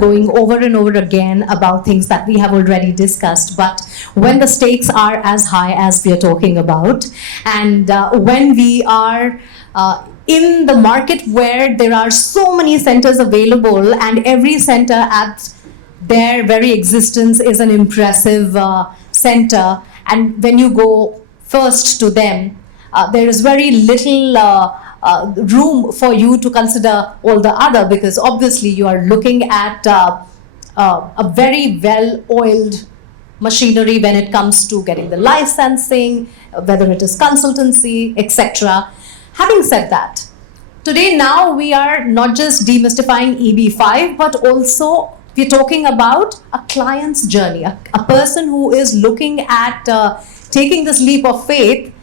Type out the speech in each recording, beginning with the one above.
going over and over again about things that we have already discussed, but when the stakes are as high as we are talking about, and when we are in the market where there are so many centers available, and every center at their very existence is an impressive center, and when you go first to them, there is very little room for you to consider all the other, because obviously you are looking at a very well-oiled machinery when it comes to getting the licensing, whether it is consultancy, etc. Having said that, today now we are not just demystifying EB5, but also we're talking about a client's journey, a person who is looking at taking this leap of faith.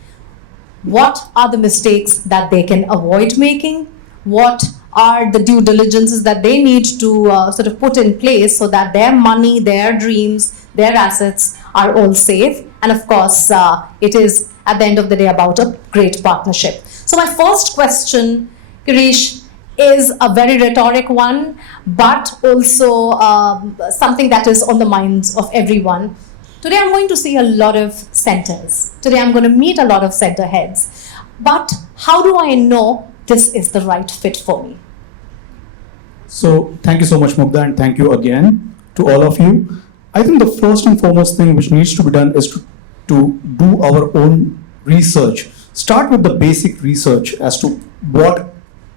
What are the mistakes that they can avoid making? What are the due diligences that they need to sort of put in place so that their money, their dreams, their assets are all safe? And of course, it is at the end of the day about a great partnership. So my first question, Girish, is a very rhetoric one, but also something that is on the minds of everyone. Today I'm going to see a lot of centers. Today I'm going to meet a lot of center heads. But how do I know this is the right fit for me? So thank you so much, Mugdha, and thank you again to all of you. I think the first and foremost thing which needs to be done is to do our own research. Start with the basic research as to what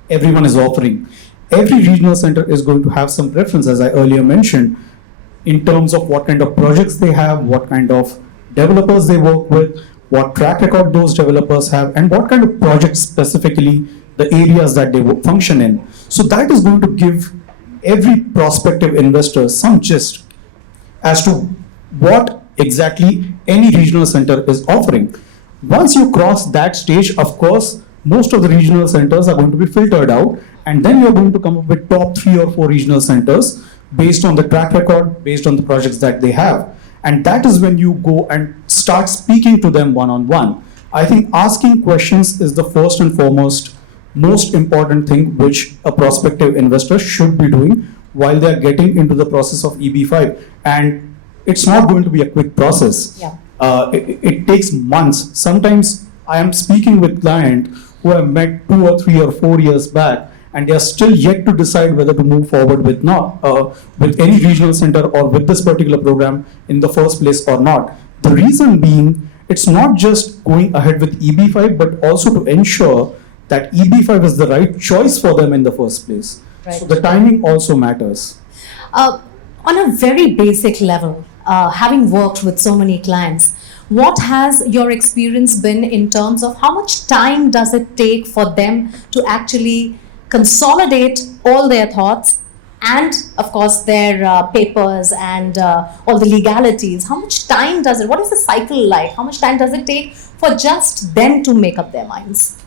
everyone is offering. Every regional center is going to have some preference, as I earlier mentioned, in terms of what kind of projects they have, what kind of developers they work with, what track record those developers have, and what kind of projects specifically the areas that they function in. So that is going to give every prospective investor some gist as to what exactly any regional center is offering. Once you cross that stage, of course, most of the regional centers are going to be filtered out, and then you're going to come up with top 3 or 4 regional centers based on the track record, based on the projects that they have. And that is when you go and start speaking to them one-on-one. I think asking questions is the first and foremost, most important thing which a prospective investor should be doing while they are getting into the process of EB5. And it's not going to be a quick process. Yeah. It takes months. Sometimes I am speaking with clients who I've met 2 or 3 or 4 years back, and they are still yet to decide whether to move forward with with any regional center or with this particular program in the first place or not. The reason being, it's not just going ahead with EB5, but also to ensure that EB5 is the right choice for them in the first place. Right. So the timing also matters. On a very basic level, having worked with so many clients, what has your experience been in terms of how much time does it take for them to actually consolidate all their thoughts and, of course, their papers and all the legalities? How much time does it, what is the cycle like? How much time does it take for just them to make up their minds?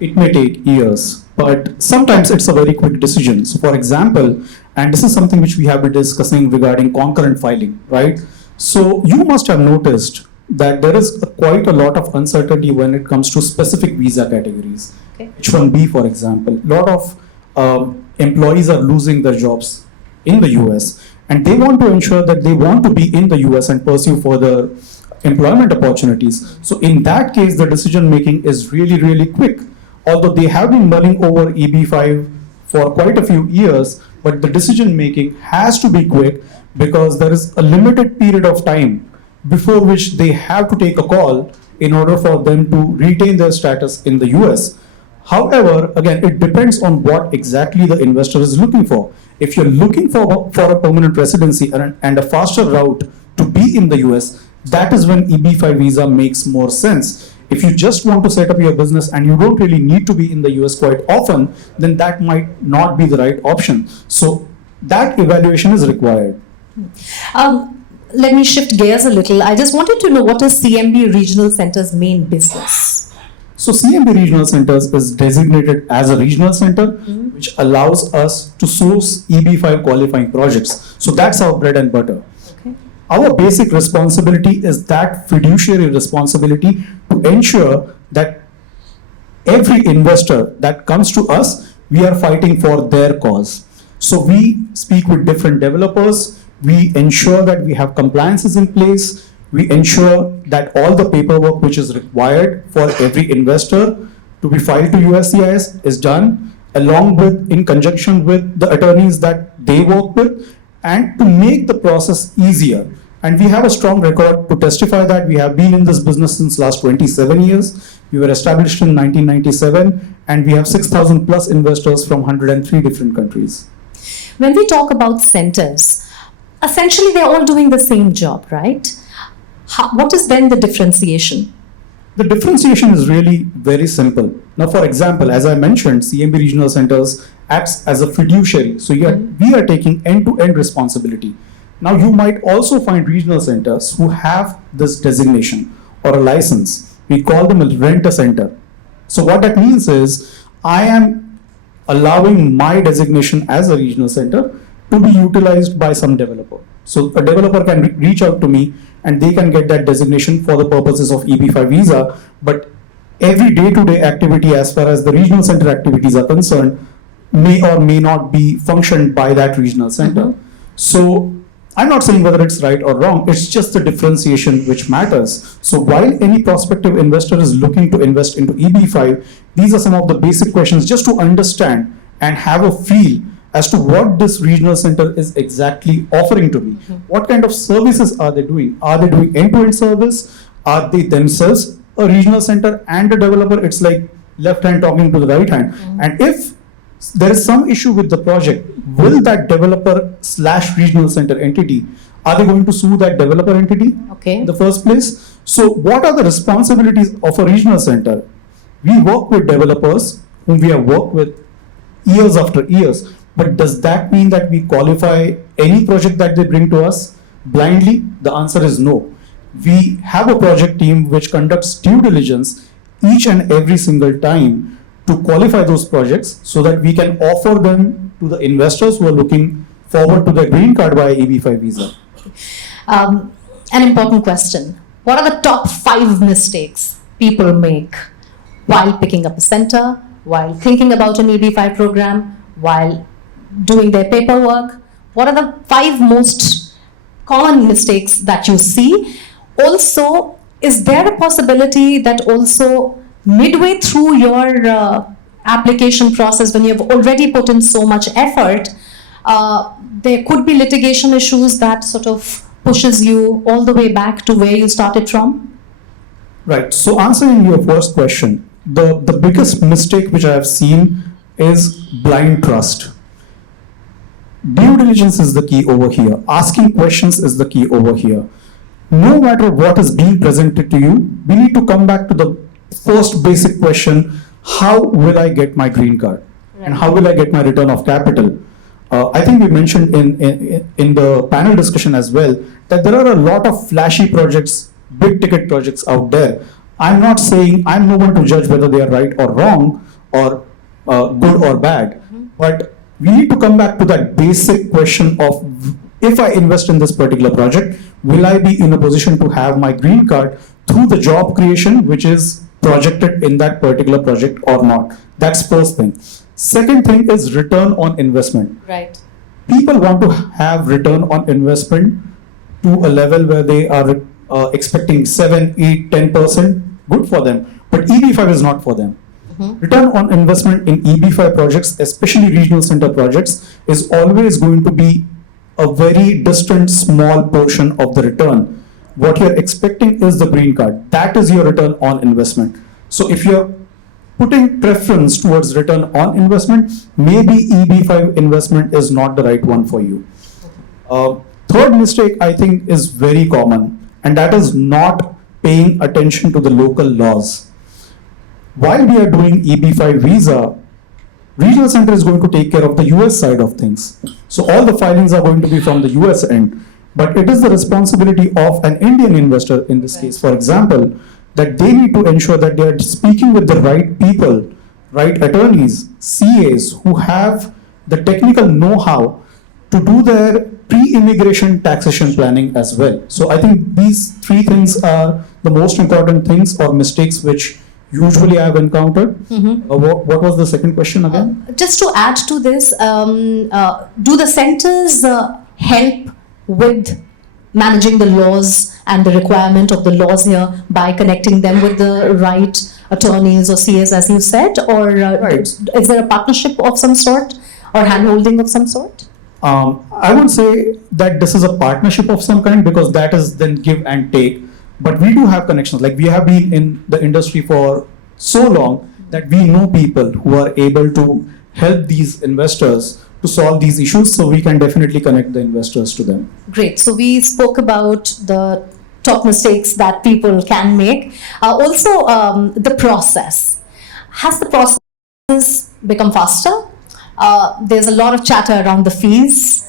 It may take years, but sometimes it's a very quick decision. So for example, and this is something which we have been discussing regarding concurrent filing, right? So you must have noticed that there is quite a lot of uncertainty when it comes to specific visa categories. Okay. H1B, for example. A lot of employees are losing their jobs in the US, and they want to ensure that they want to be in the US and pursue further employment opportunities. So in that case, the decision making is really, really quick. Although they have been mulling over EB5 for quite a few years, but the decision making has to be quick because there is a limited period of time before which they have to take a call in order for them to retain their status in the US. However, again, it depends on what exactly the investor is looking for. If you're looking for a permanent residency and a faster route to be in the US, that is when EB5 visa makes more sense. If you just want to set up your business and you don't really need to be in the US quite often, then that might not be the right option. So that evaluation is required. Let me shift gears a little. I just wanted to know, what is CMB Regional Center's main business? So CMB Regional Centers is designated as a regional center, which allows us to source EB5 qualifying projects. So that's our bread and butter. Okay. Our basic responsibility is that fiduciary responsibility to ensure that every investor that comes to us, we are fighting for their cause. So we speak with different developers, we ensure that we have compliances in place, we ensure that all the paperwork which is required for every investor to be filed to USCIS is done, along with, in conjunction with the attorneys that they work with, and to make the process easier. And we have a strong record to testify that we have been in this business since last 27 years. We were established in 1997, and we have 6,000 plus investors from 103 different countries. When we talk about centers, essentially they're all doing the same job, right? What is then the differentiation? The differentiation is really very simple. Now, for example, as I mentioned, CMB regional centers acts as a fiduciary. So we are taking end-to-end responsibility. Now, you might also find regional centers who have this designation or a license. We call them a rent-a-center. So what that means is I am allowing my designation as a regional center to be utilized by some developer. So a developer can reach out to me and they can get that designation for the purposes of EB5 visa. But every day-to-day activity as far as the regional center activities are concerned may or may not be functioned by that regional center. So I'm not saying whether it's right or wrong, it's just the differentiation which matters. So while any prospective investor is looking to invest into EB5, these are some of the basic questions just to understand and have a feel as to what this regional center is exactly offering to me. What kind of services are they doing? Are they doing end-to-end service? Are they themselves a regional center and a developer? It's like left hand talking to the right hand. And if there is some issue with the project, will that developer / regional center entity, are they going to sue that developer entity in the first place? So what are the responsibilities of a regional center? We work with developers whom we have worked with years after years. But does that mean that we qualify any project that they bring to us blindly? The answer is no. We have a project team which conducts due diligence each and every single time to qualify those projects so that we can offer them to the investors who are looking forward to their green card via EB5 visa. An important question. What are the top 5 mistakes people make while picking up a center, while thinking about an EB5 program, while doing their paperwork? What are the 5 most common mistakes that you see? Also, is there a possibility that also midway through your application process, when you've already put in so much effort, there could be litigation issues that sort of pushes you all the way back to where you started from? Right. So answering your first question, the biggest mistake which I have seen is blind trust. Due diligence is the key over here. Asking questions is the key over here. No matter what is being presented to you, we need to come back to the first basic question: how will I get my green card? And how will I get my return of capital? I think we mentioned in the panel discussion as well that there are a lot of flashy projects, big ticket projects out there. I'm not saying, I'm no one to judge whether they are right or wrong or good or bad, but we need to come back to that basic question of, if I invest in this particular project, will I be in a position to have my green card through the job creation which is projected in that particular project or not? That's first thing. Second thing is return on investment. Right. People want to have return on investment to a level where they are expecting 7, 8, 10%. Good for them. But EB5 is not for them. Return on investment in EB5 projects, especially regional center projects, is always going to be a very distant small portion of the return. What you're expecting is the green card. That is your return on investment. So if you're putting preference towards return on investment, maybe EB5 investment is not the right one for you. Third mistake I think is very common, and that is not paying attention to the local laws. While we are doing EB5 visa, regional center is going to take care of the US side of things. So all the filings are going to be from the US end. But it is the responsibility of an Indian investor in this case, for example, that they need to ensure that they are speaking with the right people, right attorneys, CAs who have the technical know-how to do their pre-immigration taxation planning as well. So I think these 3 things are the most important things or mistakes which usually I've encountered. What was the second question again? Just to add to this, do the centers help with managing the laws and the requirement of the laws here by connecting them with the right attorneys or CS, as you said, or Right. is there a partnership of some sort or handholding of some sort? I would say that this is a partnership of some kind, because that is then give and take. But we do have connections. Like, we have been in the industry for so long that we know people who are able to help these investors to solve these issues. So we can definitely connect the investors to them. Great. So we spoke about the top mistakes that people can make. Also, the process. Has the process become faster? There's a lot of chatter around the fees.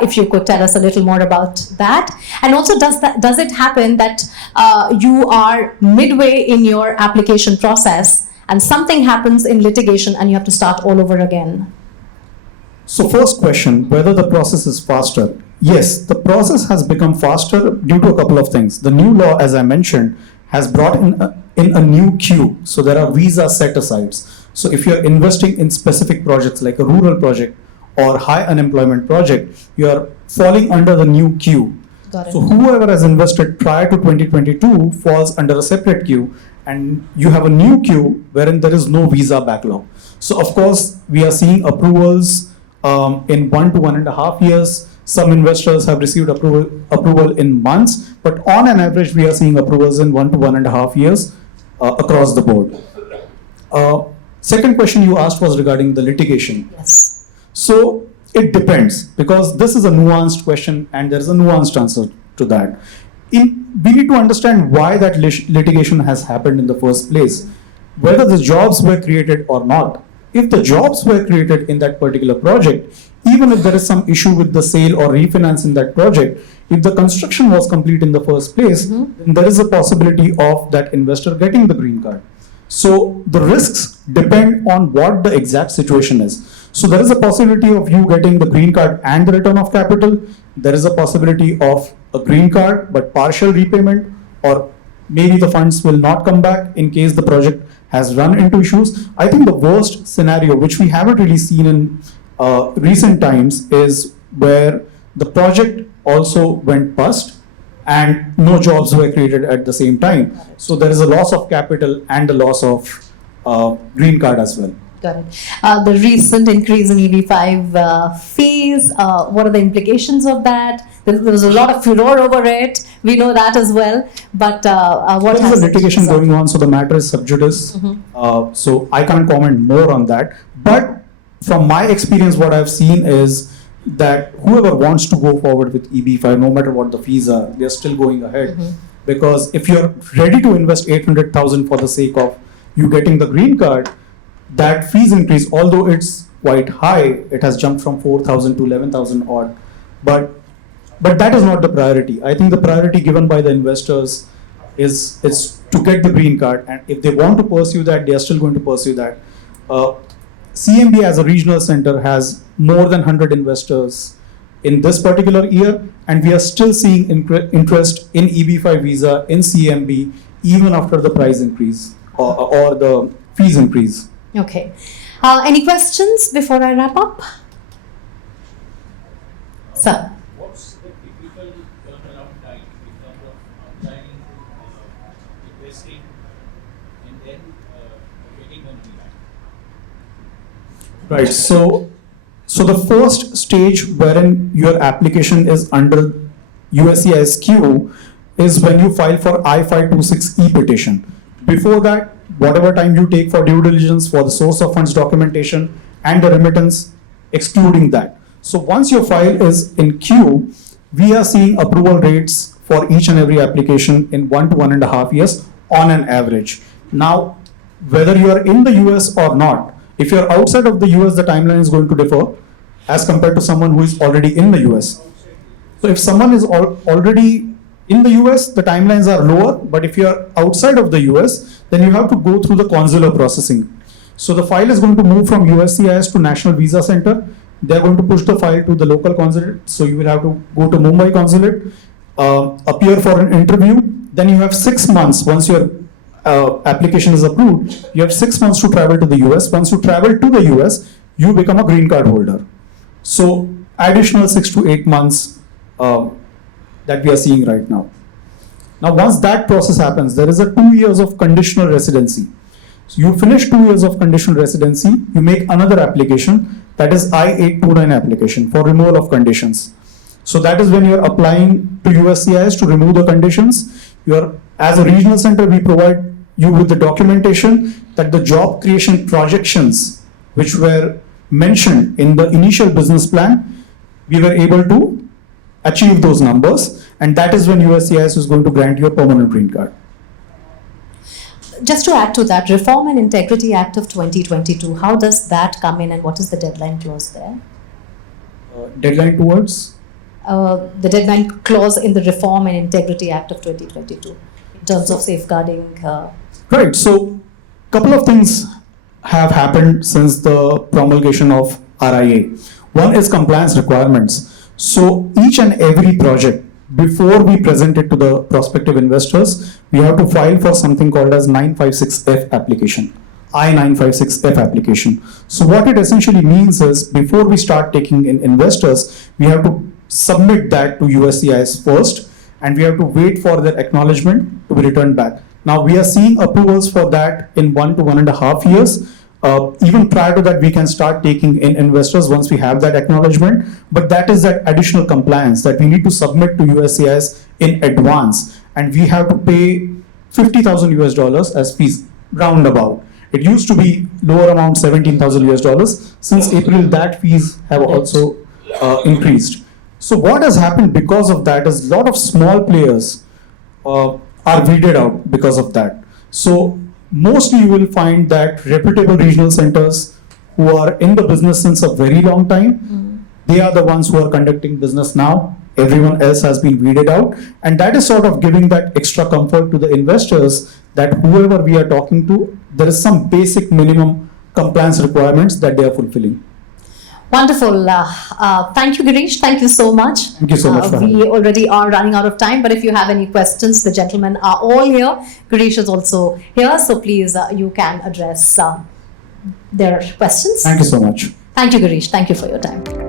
If you could tell us a little more about that. And also, does it happen that you are midway in your application process and something happens in litigation and you have to start all over again? So first question, whether the process is faster. Yes, the process has become faster due to a couple of things. The new law, as I mentioned, has brought in a new queue. So there are visa set-asides. So if you're investing in specific projects like a rural project or high unemployment project, you are falling under the new queue. Got it. So whoever has invested prior to 2022 falls under a separate queue, and you have a new queue wherein there is no visa backlog. So of course, we are seeing approvals in 1 to 1.5 years. Some investors have received approval in months, but on an average, we are seeing approvals in 1 to 1.5 years across the board. Second question you asked was regarding the litigation. Yes. So it depends, because this is a nuanced question and there is a nuanced answer to that. We need to understand why that litigation has happened in the first place, whether the jobs were created or not. If the jobs were created in that particular project, even if there is some issue with the sale or refinance in that project, if the construction was complete in the first place, then there is a possibility of that investor getting the green card. So the risks depend on what the exact situation is. So there is a possibility of you getting the green card and the return of capital. There is a possibility of a green card but partial repayment, or maybe the funds will not come back in case the project has run into issues. I think the worst scenario, which we haven't really seen in recent times, is where the project also went bust and no jobs were created at the same time. So there is a loss of capital and a loss of green card as well. Got it. The recent increase in EB5 fees, what are the implications of that? There was a lot of furor over it. We know that as well. But what there is a litigation going on, so the matter is sub judice. So I can't comment more on that. But from my experience, what I've seen is that whoever wants to go forward with EB5, no matter what the fees are, they're still going ahead. Because if you're ready to invest 800,000 for the sake of you getting the green card, that fees increase, although it's quite high, it has jumped from 4,000 to 11,000 odd. But that is not the priority. I think the priority given by the investors is to get the green card, and if they want to pursue that, they are still going to pursue that. CMB as a regional center has more than 100 investors in this particular year, and we are still seeing interest in EB5 visa in CMB even after the price increase or the fees increase. Okay. Any questions before I wrap up? Sir. What's the typical turnaround time in terms of planning, investing, and then getting money back? Right. So the first stage wherein your application is under USCIS queue is when you file for I-526 e-petition. Before that, whatever time you take for due diligence for the source of funds documentation and the remittance, excluding that. So once your file is in queue, we are seeing approval rates for each and every application in 1 to 1.5 years on an average. Now, whether you are in the US or not, if you're outside of the US, the timeline is going to differ as compared to someone who is already in the US. So if someone is already in the US, the timelines are lower, but if you are outside of the US, then you have to go through the consular processing. So the file is going to move from USCIS to National Visa Center. They're going to push the file to the local consulate. So you will have to go to Mumbai consulate, appear for an interview. Then you have 6 months once your application is approved, you have 6 months to travel to the US. Once you travel to the US, you become a green card holder. So additional 6 to 8 months that we are seeing right now. Now, once that process happens, there is a 2 years of conditional residency. So you finish 2 years of conditional residency, you make another application, that is I-829 application for removal of conditions. So that is when you are applying to USCIS to remove the conditions. As a regional center, we provide you with the documentation that the job creation projections which were mentioned in the initial business plan, we were able to achieve those numbers, and that is when USCIS is going to grant you a permanent green card. Just to add to that, Reform and Integrity Act of 2022, how does that come in and what is the deadline clause there? Deadline towards? The deadline clause in the Reform and Integrity Act of 2022 in terms of safeguarding. Right. So, couple of things have happened since the promulgation of RIA. One is compliance requirements. So, each and every project, before we present it to the prospective investors, we have to file for something called as 956F application. I-956F application. So what it essentially means is, before we start taking in investors, we have to submit that to USCIS first, and we have to wait for their acknowledgement to be returned back. Now we are seeing approvals for that in 1 to 1.5 years. Even prior to that, we can start taking in investors once we have that acknowledgement. But that is that additional compliance that we need to submit to USCIS in advance, and we have to pay $50,000 as fees, roundabout. It used to be lower amount, $17,000. Since April, that fees have also increased. So what has happened because of that is a lot of small players are weeded out because of that. So mostly you will find that reputable regional centers who are in the business since a very long time, they are the ones who are conducting business now. Everyone else has been weeded out, and that is sort of giving that extra comfort to the investors that whoever we are talking to, there is some basic minimum compliance requirements that they are fulfilling. Wonderful. Thank you, Girish. Thank you so much. Thank you so much for having me. We already are running out of time, but if you have any questions, the gentlemen are all here. Girish is also here, so please you can address their questions. Thank you so much. Thank you, Girish. Thank you for your time.